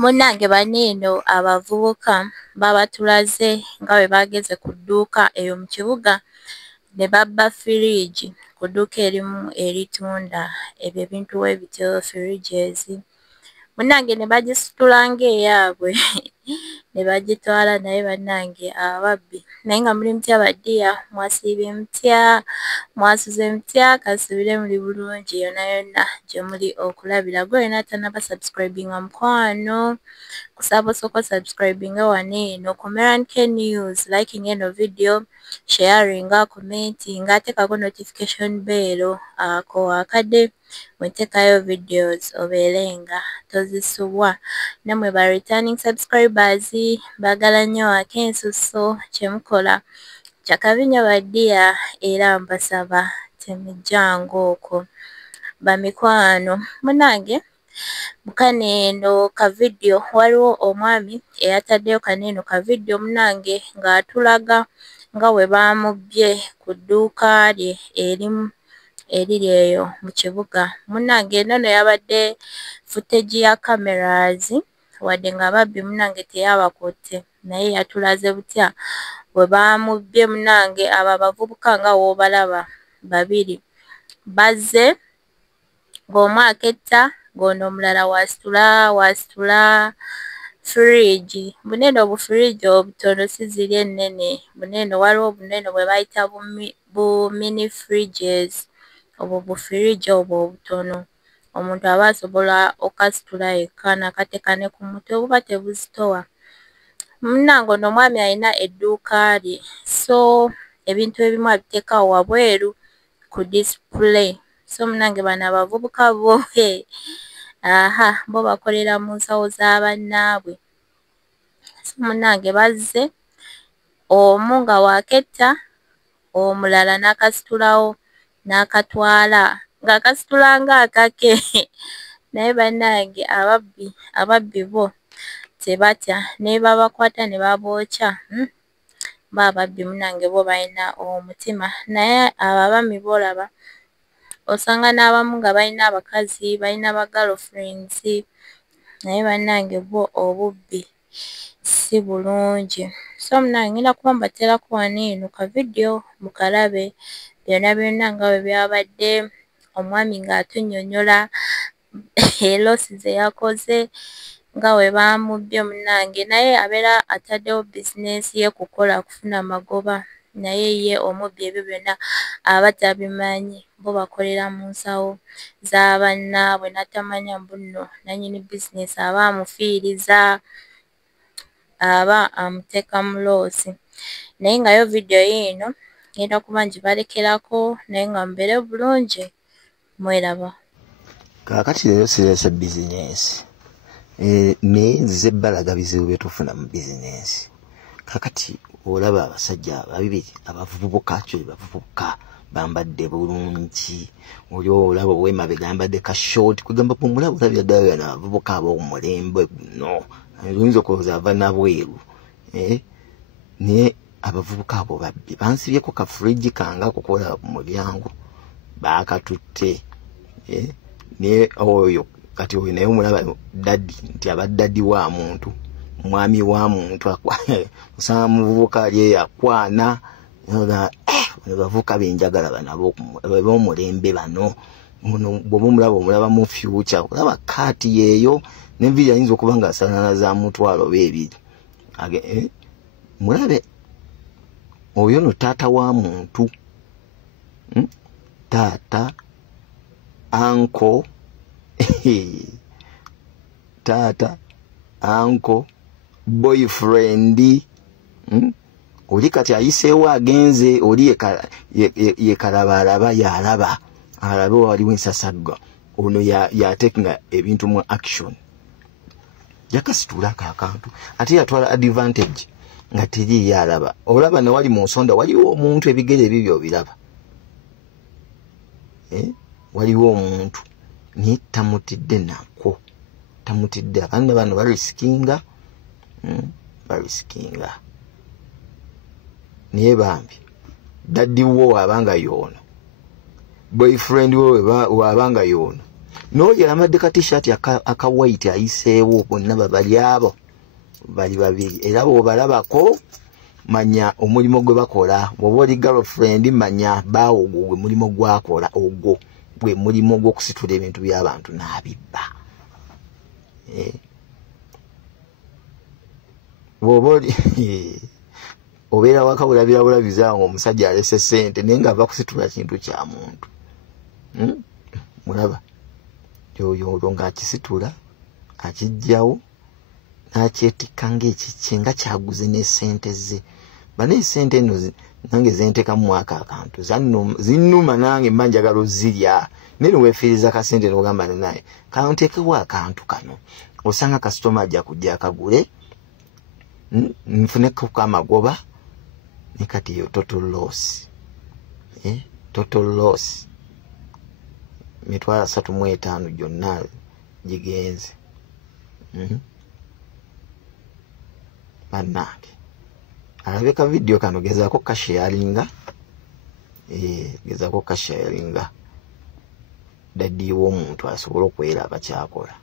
Munnange banino abavubuka babatulaze nga bwe bageze ku dduuka eyo mu kibuga ne babba firiigi ku dduuka erimu eritunda ebyo ebintu webityo fridges. Munnange ne bagisitula ng'eyaabwe ne bagitwala naye bannange ababbi. Naye nga muli mutya baddiya, mwasiibye mutya, mwasuze mutya, kasubire muli bulungi yonna yonna gye muli okulabira. Gwe wena atannaba subscribinga mukwano kusaba osooka subscribinga wano eno ku Meran K News, liking eno video, sharinga, commentinga, teekako notification bell ako akadde mwetekayo videos obeerenga tozisubwa. Nammwe ba returning subscribers baagala nnyo akensuso kye mukola kyakabi nnyo baddiya era mbasaba temujjanga okwo bamikwano. Munnange mukano eno ka video waliwo omwami eyataddeyo kano eno ka video munnange ng'atulaga nga bwe bamubbye ku dduuka lye eriri eyo mu kibuga. Munnange eno no yabadde footage ya cameras wadde ng'ababbi munnange teyabakutte naye yatulaze butya bwe bamubbye munnange. Abo abavubuka nga w'obalaba babiri bazze ng'omu aketta ng'ono omulala wasitula fridge. Bunene obufridge obutono si ziri ennene, bunene waliwo bunene bwe bayita bu mini fridges, obwo bufiriji obwo obutono omuntu aba asobola okasitula yekka n'akateeka ne ku mutwe buba tebuzitowa. Munnange ono omwami alina edduuka lye, so ebintu ebimu abiteeka awo wabweru ku display. So munnange bano abavubuka bo bo bakolera mu nsawo za bannaabwe. So munnange bazze omu nga waaketta omulala n'akasitulawo n'akatwala ng'akasitula ng'akake naye bannange ababbi bo tebatya ne babakwata ne babookya. Bo ababbi munnange bo balina omutima. Naye abo abami boolaba osanga n'abamu nga balina abakazi, balina ba girlfriends, naye bannange bo obubbi si bulungi. So munnange ngenda kuba mbateerako wano eno ka video mukalabe byonna byonna nga bwe byabadde, omwami ng'atunnyonnyola lossi ze yakoze nga bwe bamubbye munnange. Naye abeera ataddewo bizinensi ye kukola kufuna magoba, naye ye omubbi ebyo byonna aba tabimanyi. Bo bakolera mu nsawo za bannaabwe n'atamanya mbu nno nannyini bizinensi aba amufiiriza, aba amuteeka mu loosi. Naye nga yo video eno ngenda kuba ngibalekerako naye nga mubeere bulungi, mweraba. Kaakati leero sireese bizinensi naye nzize balaga bizibu bye tufuna mu bizinensi. Kaakati olaba abasajja babiri abavubuka, kyo bavubuka bambadde bulungi, oli olaba ow'emabega yambadde ka short, kugamba pomulaba olabira ddala bano abavubuka ab'omulembe guno oyinza okulowooza ava nabweru. Naye abavubuka abo babbi bansibyeko ka fridge kange akukola mu mulyango baakatutte. Naye oyo kati oyo naye omulaba daddi nti abaddaddi wa muntu, mwami wa muntu osanga muvubuka ali eyo akwana. Bavubuka benjagala bano ab'omulembe bano. Bw'oba omulaba mu future olaba kaati yeeyo n'enviiri ayinza okuba nga asalana za mutwalo oba ebiri. Mulabe oyo no taata wa muntu, taata anko taata anko boyfriend. Oli kati ayiseewo agenze, oli yekalaba alaba yalaba alabe waliwo ensasagga, ono yatekinga ebintu mu action. Yakasitulako akantu ate yatwala advantage nga teri yalaba. Olaba ne wali mu nsonda waliwo omuntu ebigere ebibyo obiraba. Waliwo omuntu naye tamutidde nako, tamutidde. Abaana bano barisikinga. Naye bambi daddi wo wabanga yono, boyfriend wo wabanga yono, N'oyo amadde ka t-shirt aka white ayiseewo bonna babali abo bali babiri era bw'obalabako manya omulimu gwe bakola. Bw'oba oli girlfriend manya baawo gwe mulimo gwakola ogwo gwe mulimo gw'okusitula ebintu by'abantu n'abibba. Bw'oba oli obeera waka bulabira bulabiza ng'omusajja alese ssente naye ng'ava kusitula kintu kya muntu. Mulaba yoyo ng'akisitula akiggyawo n'akyetikka ng'ekikye nga kyaguze n'essente ze. Bane essente eno nange zenteeka mu mwaka akantu zinnuma nange mba njagala ozirya naye neweefiiriza kasente n'ogamba naye kanteekewo akantu kano osanga kasitoma ajja kujja akagule nfuneko amagoba ne kati yo total loss. Total loss mitwala 35 gyonna gigenze. Bannange alabeka video kano gezaako kasharinga. Gezaako kasharinga daddi w'omuntu asobola okweraba kyakola.